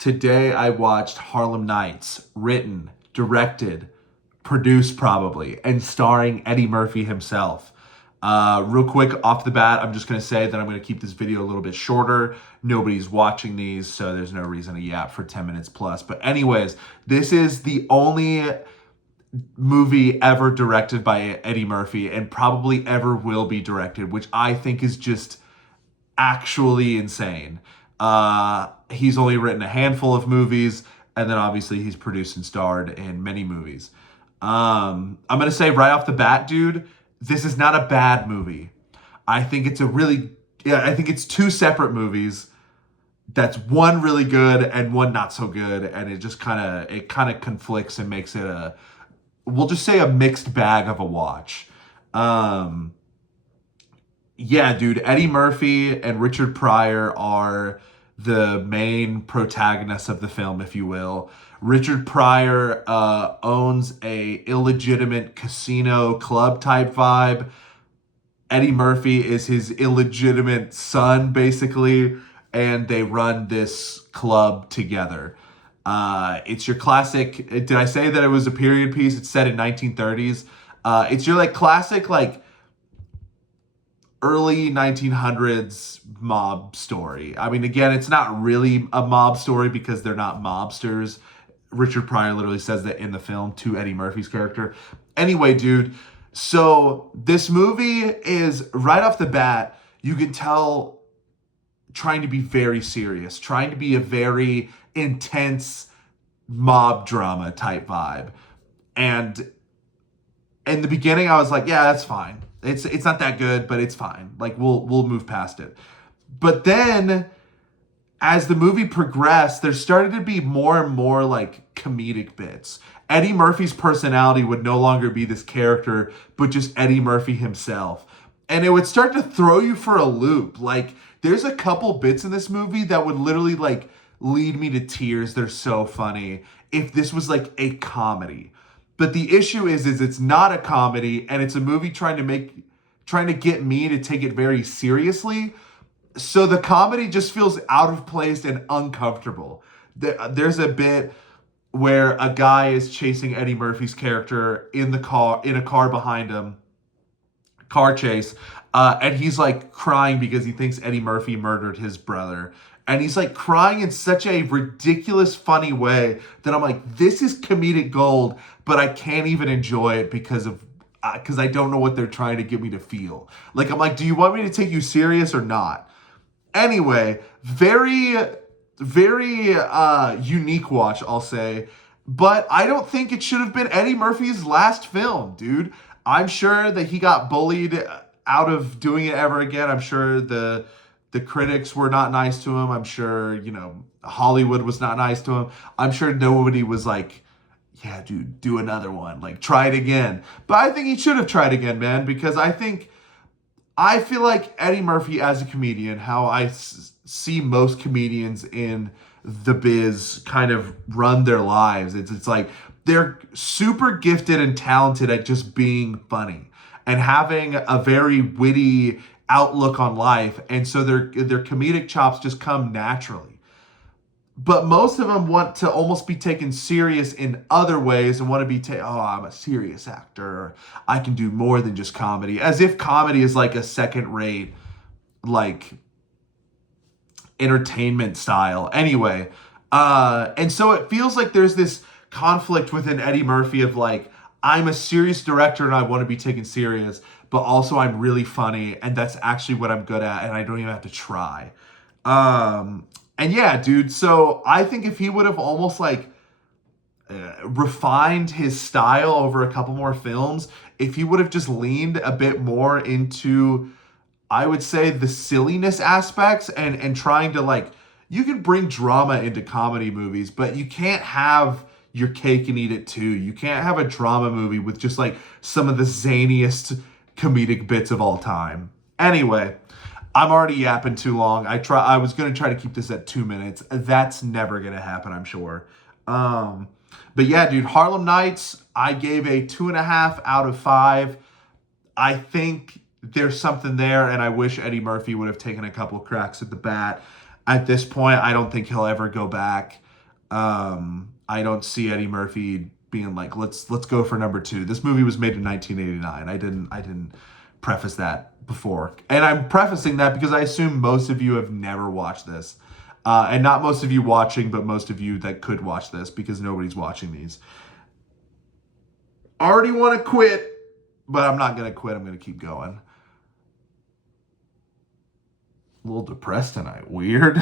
Today I watched Harlem Nights, written, directed, produced probably, and starring Eddie Murphy himself. Real quick off the bat, I'm just going to say that I'm going to keep this video a little bit shorter. Nobody's watching these, so there's no reason to yap for 10 minutes plus. But anyways, this is the only movie ever directed by Eddie Murphy and probably ever will be directed, which I think is just actually insane. He's only written a handful of movies, and then obviously he's produced and starred in many movies. I'm gonna say right off the bat, dude, this is not a bad movie. I think it's a really, yeah, I think it's two separate movies. That's one really good and one not so good, and it kind of conflicts and makes it a, we'll just say a mixed bag of a watch. Um, yeah, dude, Eddie Murphy and Richard Pryor are the main protagonists of the film, if you will. Richard Pryor owns a illegitimate casino club type vibe. Eddie Murphy is his illegitimate son, basically, and they run this club together. It's your classic. Did I say that it was a period piece? It's set in 1930s. It's your like classic like early 1900s mob story. I mean, again, it's not really a mob story because they're not mobsters. Richard Pryor literally says that in the film to Eddie Murphy's character. Anyway, dude, so this movie is right off the bat, you can tell trying to be very serious, trying to be a very intense mob drama type vibe. And in the beginning, I was like, yeah, that's fine. It's not that good, but it's fine. Like we'll move past it. But then as the movie progressed, there started to be more and more like comedic bits. Eddie Murphy's personality would no longer be this character, but just Eddie Murphy himself. And it would start to throw you for a loop. Like there's a couple bits in this movie that would literally like lead me to tears. They're so funny. If this was like a comedy. But the issue is it's not a comedy, and it's a movie trying to get me to take it very seriously. So the comedy just feels out of place and uncomfortable. There's a bit where a guy is chasing Eddie Murphy's character in a car behind him, car chase, and he's like crying because he thinks Eddie Murphy murdered his brother. And he's like crying in such a ridiculous, funny way that I'm like, this is comedic gold, but I can't even enjoy it because I don't know what they're trying to get me to feel. Like, I'm like, do you want me to take you serious or not? Anyway, very, very unique watch, I'll say. But I don't think it should have been Eddie Murphy's last film, dude. I'm sure that he got bullied out of doing it ever again. I'm sure the critics were not nice to him. I'm sure, Hollywood was not nice to him. I'm sure nobody was like, yeah, dude, do another one. Like, try it again. But I think he should have tried again, man, because I feel like Eddie Murphy as a comedian, how see most comedians in the biz kind of run their lives. It's like they're super gifted and talented at just being funny and having a very witty outlook on life, and so their comedic chops just come naturally. But most of them want to almost be taken serious in other ways and want to be I'm a serious actor, or I can do more than just comedy, as if comedy is like a second rate like entertainment style. Anyway, and so it feels like there's this conflict within Eddie Murphy of like, I'm a serious director and I want to be taken serious, but also I'm really funny and that's actually what I'm good at and I don't even have to try. And yeah, dude, so I think if he would have almost like refined his style over a couple more films, if he would have just leaned a bit more into, I would say, the silliness aspects and trying to like, you can bring drama into comedy movies, but you can't have your cake and eat it too. You can't have a drama movie with just like some of the zaniest comedic bits of all time. Anyway, I'm already yapping too long. I was gonna try to keep this at 2 minutes. That's never gonna happen, I'm sure. But yeah, dude, Harlem Nights, I gave a 2.5 out of 5. I think there's something there, and I wish Eddie Murphy would have taken a couple of cracks at the bat. At this point, I don't think he'll ever go back. I don't see Eddie Murphy being like, let's go for number two. This movie was made in 1989. I didn't preface that before, and I'm prefacing that because I assume most of you have never watched this, and not most of you watching, but most of you that could watch this because nobody's watching these. Already want to quit, but I'm not gonna quit. I'm gonna keep going. A little depressed tonight. Weird.